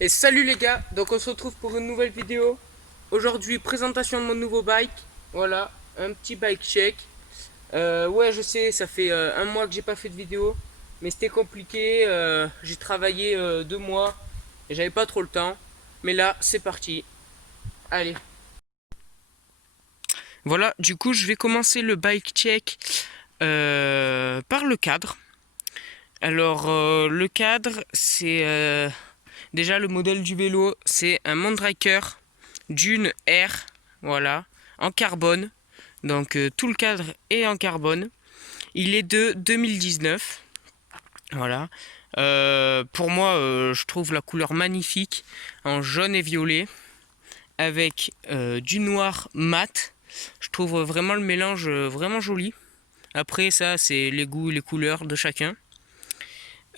Et salut les gars, donc on se retrouve pour une nouvelle vidéo. Aujourd'hui, présentation de mon nouveau bike. Voilà, un petit bike check. Ouais, je sais, ça fait un mois que j'ai pas fait de vidéo, mais c'était compliqué. J'ai travaillé 2 mois et j'avais pas trop le temps. Mais là, c'est parti. Allez. Voilà, du coup, je vais commencer le bike check par le cadre. Alors, le cadre, c'est déjà le modèle du vélo, c'est un Mondraker Dune R, voilà, en carbone. Donc tout le cadre est en carbone. Il est de 2019. Voilà. Pour moi, je trouve la couleur magnifique en jaune et violet avec du noir mat. Je trouve vraiment le mélange vraiment joli. Après, ça, c'est les goûts et les couleurs de chacun.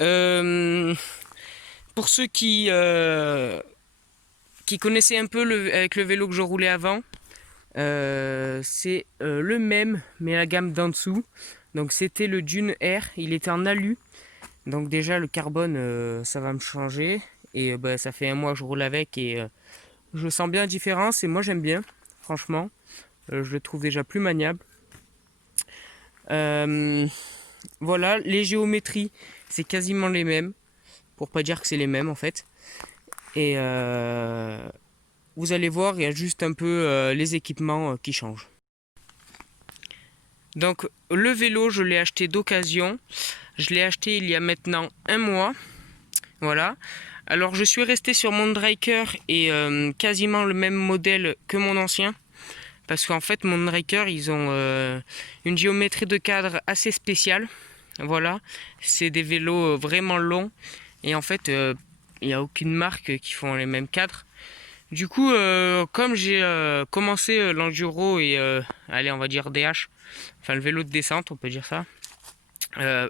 Euh, pour ceux qui connaissaient un peu avec le vélo que je roulais avant, c'est le même, mais la gamme d'en dessous. Donc c'était le Dune R, il était en alu. Donc déjà le carbone, ça va me changer. Et bah, ça fait un mois que je roule avec et je sens bien la différence. Et moi j'aime bien, franchement. Je le trouve déjà plus maniable. Euh, voilà, les géométries, c'est quasiment les mêmes. Pour pas dire que c'est les mêmes en fait. Et vous allez voir, il y a juste un peu les équipements qui changent. Donc le vélo, je l'ai acheté d'occasion. Je l'ai acheté il y a maintenant un mois. Voilà. Alors je suis resté sur mon Draker et quasiment le même modèle que mon ancien. Parce qu'en fait mon Draker, ils ont une géométrie de cadre assez spéciale. Voilà. C'est des vélos vraiment longs. Et en fait, il n'y a aucune marque qui font les mêmes cadres. Du coup, comme j'ai commencé l'enduro et allez, on va dire DH, enfin le vélo de descente, on peut dire ça,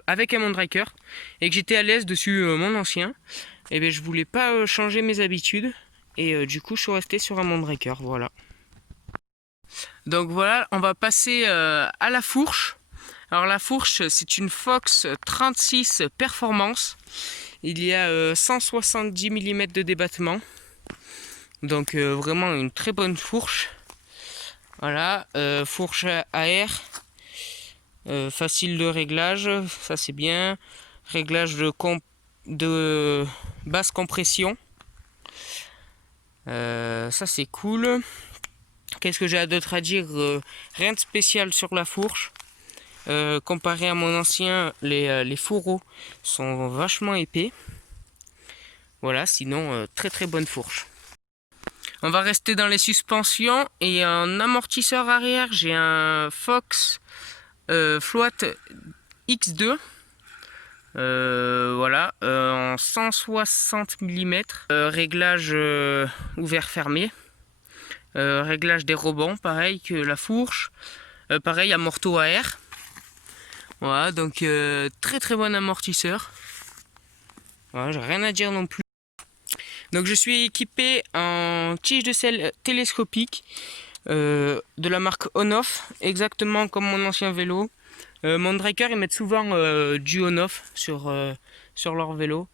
avec un Mondraker, et que j'étais à l'aise dessus mon ancien, et ben je voulais pas changer mes habitudes, et du coup je suis resté sur un Mondraker, voilà. Donc voilà, on va passer à la fourche. Alors la fourche, c'est une Fox 36 Performance. Il y a 170 mm de débattement. Donc vraiment une très bonne fourche. Voilà, fourche à air, facile de réglage, ça c'est bien. Réglage de basse compression, ça c'est cool. Qu'est-ce que j'ai d'autre à dire? Rien de spécial sur la fourche. Comparé à mon ancien, les fourreaux sont vachement épais. Voilà, sinon très très bonne fourche. On va rester dans les suspensions et en amortisseur arrière, j'ai un Fox Float X2. Voilà, en 160 mm. Réglage ouvert-fermé. Réglage des rebonds, pareil que la fourche. Pareil, amorto à air. Voilà, donc très très bon amortisseur. Voilà, j'ai rien à dire non plus. Donc je suis équipé en tige de selle télescopique de la marque On-Off, exactement comme mon ancien vélo. Mon Draker, ils mettent souvent du On-Off sur leur vélo.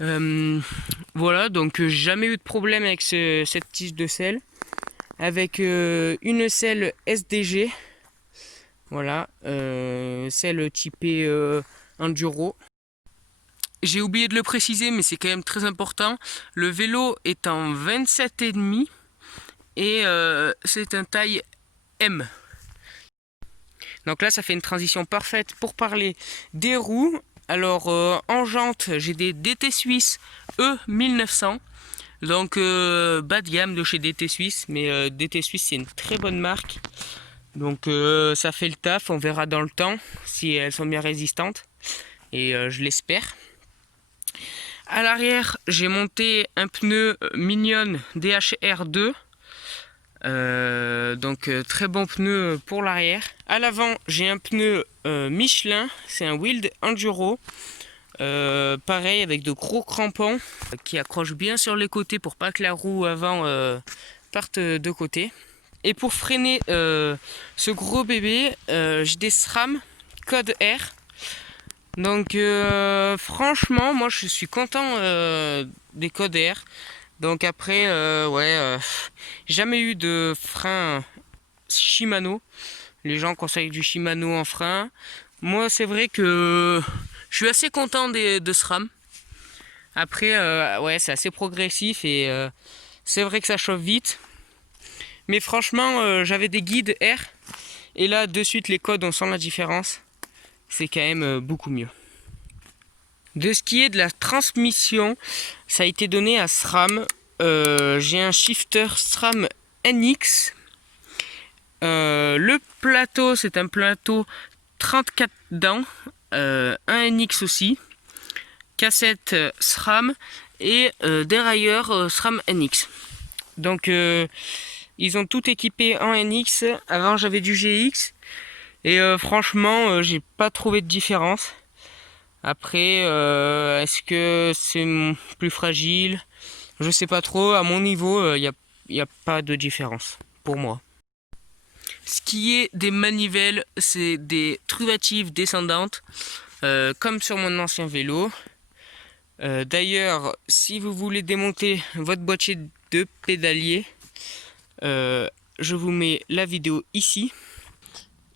Voilà, donc j'ai jamais eu de problème avec cette tige de selle. Avec une selle SDG. Voilà, selle typée enduro. J'ai oublié de le préciser, mais c'est quand même très important. Le vélo est en 27,5 et c'est un taille M. Donc là, ça fait une transition parfaite pour parler des roues. Alors, en jante, j'ai des DT Suisse E1900. Donc, bas de gamme de chez DT Suisse. Mais DT Suisse, c'est une très bonne marque. Donc, ça fait le taf. On verra dans le temps si elles sont bien résistantes. Et je l'espère. À l'arrière, j'ai monté un pneu Minion DHR2. Donc très bon pneu pour l'arrière. À l'avant, j'ai un pneu Michelin, c'est un Wild Enduro. Pareil avec de gros crampons qui accrochent bien sur les côtés pour pas que la roue avant parte de côté. Et pour freiner ce gros bébé, j'ai des SRAM Code R. Donc franchement, moi je suis content des codes air. Donc après, jamais eu de frein Shimano. Les gens conseillent du Shimano en frein. Moi, c'est vrai que je suis assez content de SRAM. Après, c'est assez progressif et c'est vrai que ça chauffe vite. Mais franchement, j'avais des guides air. Et là, de suite, les codes, on sent la différence. C'est quand même beaucoup mieux. De ce qui est de la transmission, ça a été donné à SRAM. J'ai un shifter SRAM NX. Le plateau, c'est un plateau 34 dents, un NX aussi, cassette SRAM et dérailleur SRAM NX. Donc ils ont tout équipé en NX. Avant j'avais du GX et franchement j'ai pas trouvé de différence. Après est-ce que c'est plus fragile? Je sais pas trop. À mon niveau il y a pas de différence pour moi. Ce qui est des manivelles, c'est des truvatives descendantes, comme sur mon ancien vélo. D'ailleurs, si vous voulez démonter votre boîtier de pédalier, je vous mets la vidéo ici.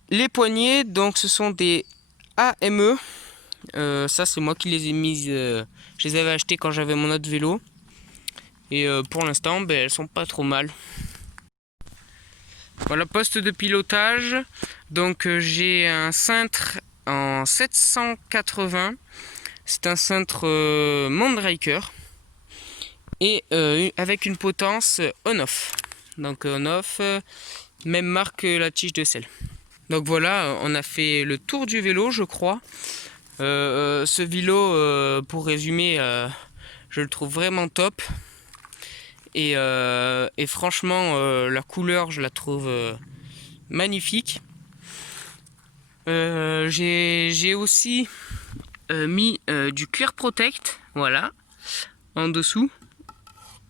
Les poignées, donc ce sont des AME. Ça, c'est moi qui les ai mises. Je les avais achetées quand j'avais mon autre vélo. Et pour l'instant, elles sont pas trop mal. Voilà, poste de pilotage. Donc j'ai un cintre en 780. C'est un cintre Mondraker. Et avec une potence on-off. Donc on-off, même marque que la tige de sel. Donc voilà, on a fait le tour du vélo, je crois. Ce vélo, pour résumer, je le trouve vraiment top. Et franchement, la couleur, je la trouve magnifique. J'ai aussi mis du Clear Protect, voilà, en dessous.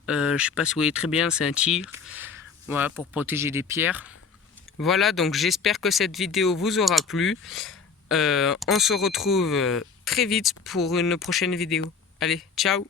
Je sais pas si vous voyez très bien, c'est un tigre, voilà, pour protéger des pierres. Voilà, donc j'espère que cette vidéo vous aura plu. On se retrouve très vite pour une prochaine vidéo. Allez, ciao!